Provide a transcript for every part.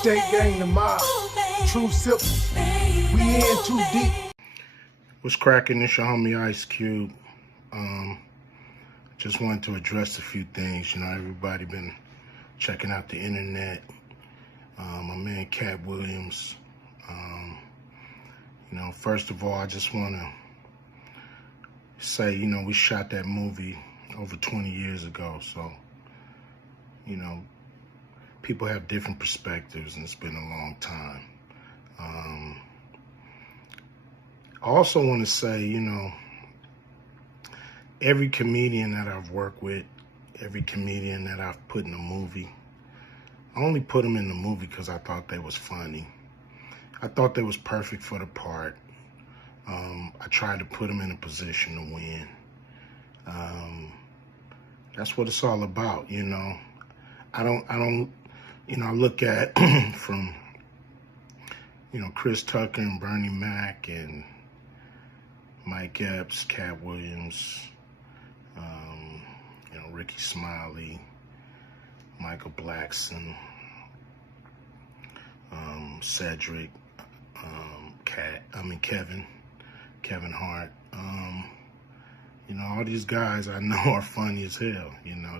State gang, the mob, true simple. We in too deep. What's cracking? It's your homie Ice Cube. Just wanted to address a few things. You know, everybody been checking out the internet. My man Katt Williams. You know, first of all, I just want to say, you know, we shot that movie over 20 years ago. So, you know, people have different perspectives, and it's been a long time. I also want to say, you know, every comedian that I've worked with, every comedian that I've put in a movie, I only put them in the movie because I thought they was funny. I thought they was perfect for the part. I tried to put them in a position to win. That's what it's all about, you know. I don't, you know, I look at from, you know, Chris Tucker and Bernie Mac and Mike Epps, Katt Williams, you know, Ricky Smiley, Michael Blackson, Cedric, Kevin Hart. You know, all these guys I know are funny as hell. You know,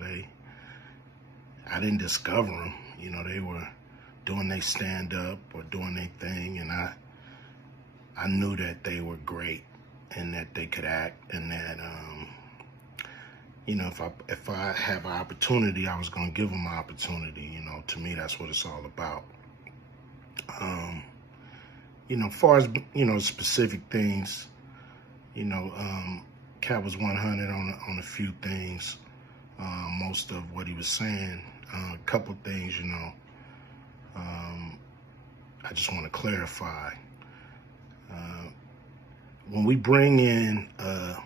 I didn't discover them. You know, they were doing their stand-up or doing their thing, and I knew that they were great and that they could act, and that, you know, if I have an opportunity, I was going to give them an opportunity. You know, to me, that's what it's all about. You know, as far as, you know, specific things, you know, Katt was 100 on a few things. Most of what he was saying, a couple things, you know, I just want to clarify. When we bring in a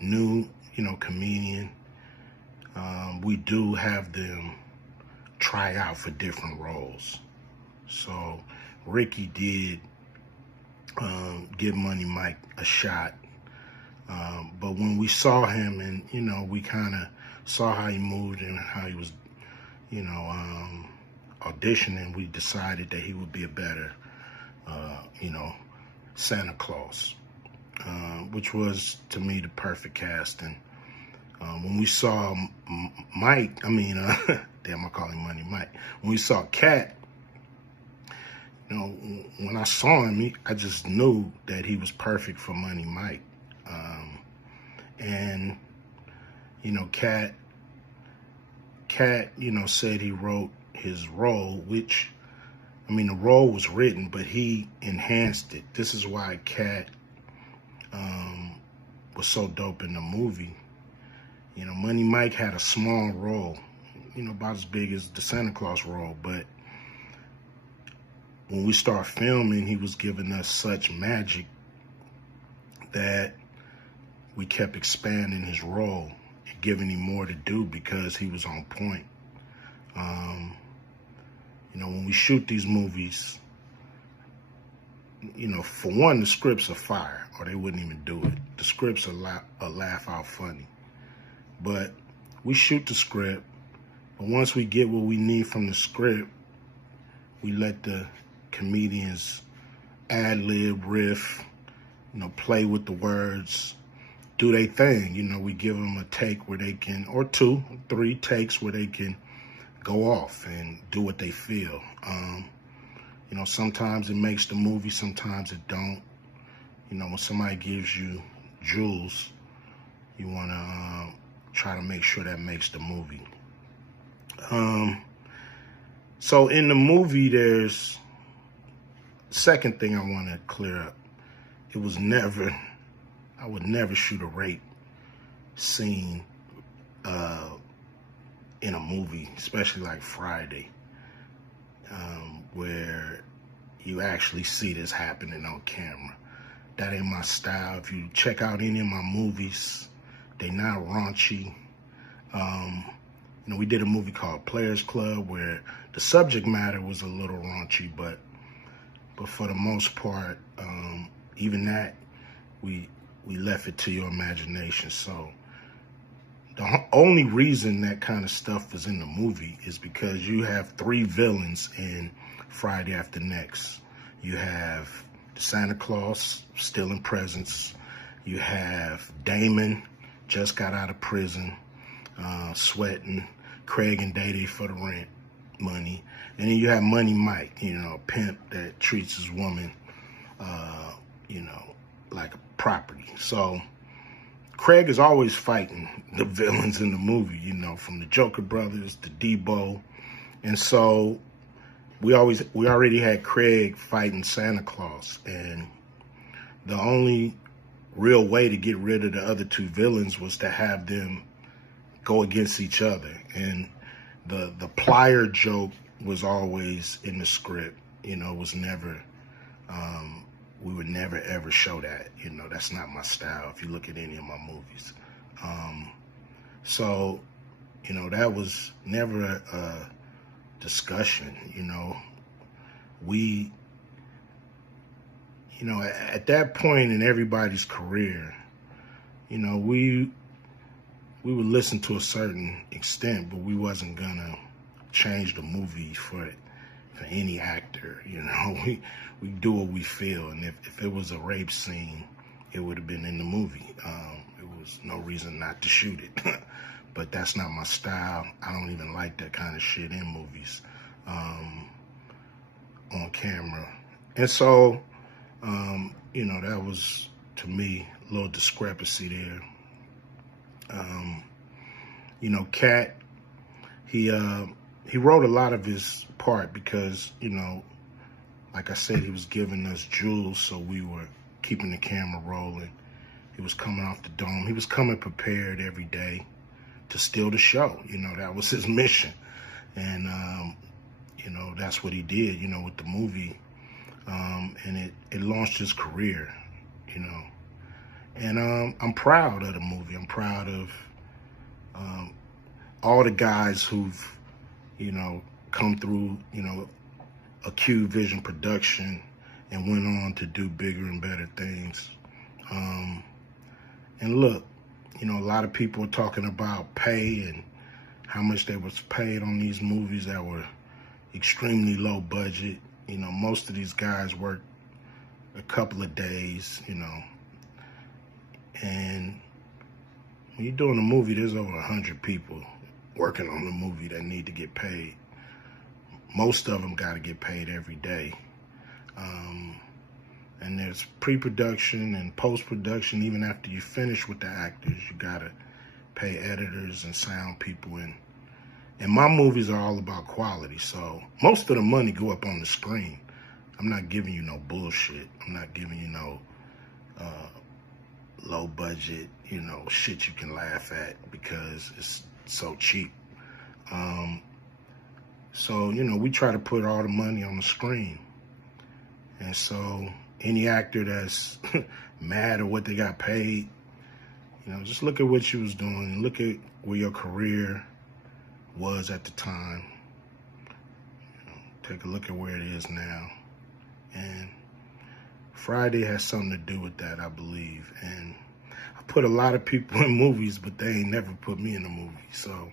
new, you know, comedian, we do have them try out for different roles. So Ricky did give Money Mike a shot. But when we saw him and, you know, we kind of saw how he moved and how he was, you know, auditioning, we decided that he would be a better, you know, Santa Claus, which was, to me, the perfect casting. When we saw Mike, damn, I call him Money Mike. When we saw Katt, you know, when I saw him, I just knew that he was perfect for Money Mike. And, you know, Katt, you know, said he wrote his role, which, I mean, the role was written, but he enhanced it. This is why Katt was so dope in the movie. You know, Money Mike had a small role, you know, about as big as the Santa Claus role, but when we start filming, he was giving us such magic that we kept expanding his role and giving him more to do because he was on point. You know, when we shoot these movies, you know, for one, the scripts are fire, or they wouldn't even do it. The scripts are laugh out funny. But we shoot the script, but once we get what we need from the script, we let the comedians ad-lib, riff, you know, play with the words, do their thing. You know, we give them a take where they can, or 2, 3 takes where they can go off and do what they feel. You know, sometimes it makes the movie, sometimes it don't. You know, when somebody gives you jewels, you want to try to make sure that makes the movie. So in the movie, there's second thing I want to clear up. It was never, I would never shoot a rape scene in a movie, especially like Friday, where you actually see this happening on camera. That ain't my style. If you check out any of my movies, they not raunchy. You know, we did a movie called Players Club where the subject matter was a little raunchy, but for the most part, even that, we left it to your imagination. So the only reason that kind of stuff was in the movie is because you have 3 villains and Friday After Next. You have Santa Claus stealing presents. You have Damon, just got out of prison, sweating. Craig and Day for the rent money. And then you have Money Mike, you know, a pimp that treats his woman, you know, like a property. So Craig is always fighting the villains in the movie, you know, from the Joker brothers to Debo. And so we already had Craig fighting Santa Claus. And the only real way to get rid of the other two villains was to have them go against each other. And the plier joke was always in the script. You know, it was never, we would never ever show that. You know, that's not my style if you look at any of my movies. So, you know, that was never a discussion. You know, we, you know, at that point in everybody's career, you know, we would listen to a certain extent, but we wasn't gonna change the movie for any actor. You know, we do what we feel, and if it was a rape scene, it would have been in the movie. There was no reason not to shoot it. But that's not my style. I don't even like that kind of shit in movies, on camera. And so, you know, that was, to me, a little discrepancy there. You know, Katt, he wrote a lot of his part because, you know, like I said, he was giving us jewels, so we were keeping the camera rolling. He was coming off the dome. He was coming prepared every day to steal the show. You know, that was his mission. And, you know, that's what he did, you know, with the movie. And it launched his career, you know. And I'm proud of the movie. I'm proud of all the guys who've, you know, come through, you know, Acute Vision production and went on to do bigger and better things. And look, you know, a lot of people are talking about pay and how much they was paid on these movies that were extremely low budget. You know, most of these guys worked a couple of days, you know. And when you're doing a movie, there's over 100 people working on the movie that need to get paid. Most of them got to get paid every day. And there's pre-production and post-production. Even after you finish with the actors, you got to pay editors and sound people. And my movies are all about quality. So most of the money go up on the screen. I'm not giving you no bullshit. I'm not giving you no low budget, you know, shit you can laugh at because it's so cheap. So, you know, we try to put all the money on the screen. And so any actor that's mad at what they got paid, you know, just look at what you was doing. Look at where your career was at the time. You know, take a look at where it is now. And Friday has something to do with that, I believe. And I put a lot of people in movies, but they ain't never put me in a movie. So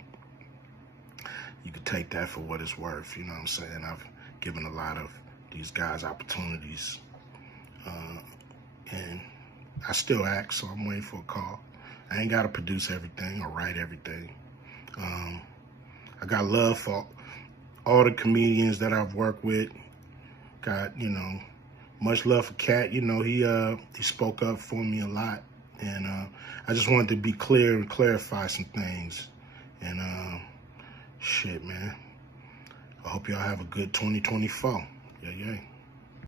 you could take that for what it's worth. You know what I'm saying? I've given a lot of these guys opportunities. And I still act, so I'm waiting for a call. I ain't got to produce everything or write everything. I got love for all the comedians that I've worked with. Got, you know, much love for Katt. You know, he spoke up for me a lot. And I just wanted to be clear and clarify some things. And shit, man. I hope y'all have a good 2024. Yeah, yeah.